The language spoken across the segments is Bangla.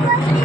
Thank you.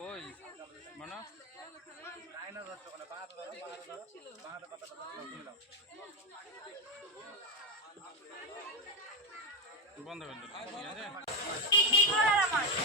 কই মানে আয়না যাচ্ছে মানে পাহাড় পাহাড় পাতা বন্ধ করে দিলাম ঠিক আছে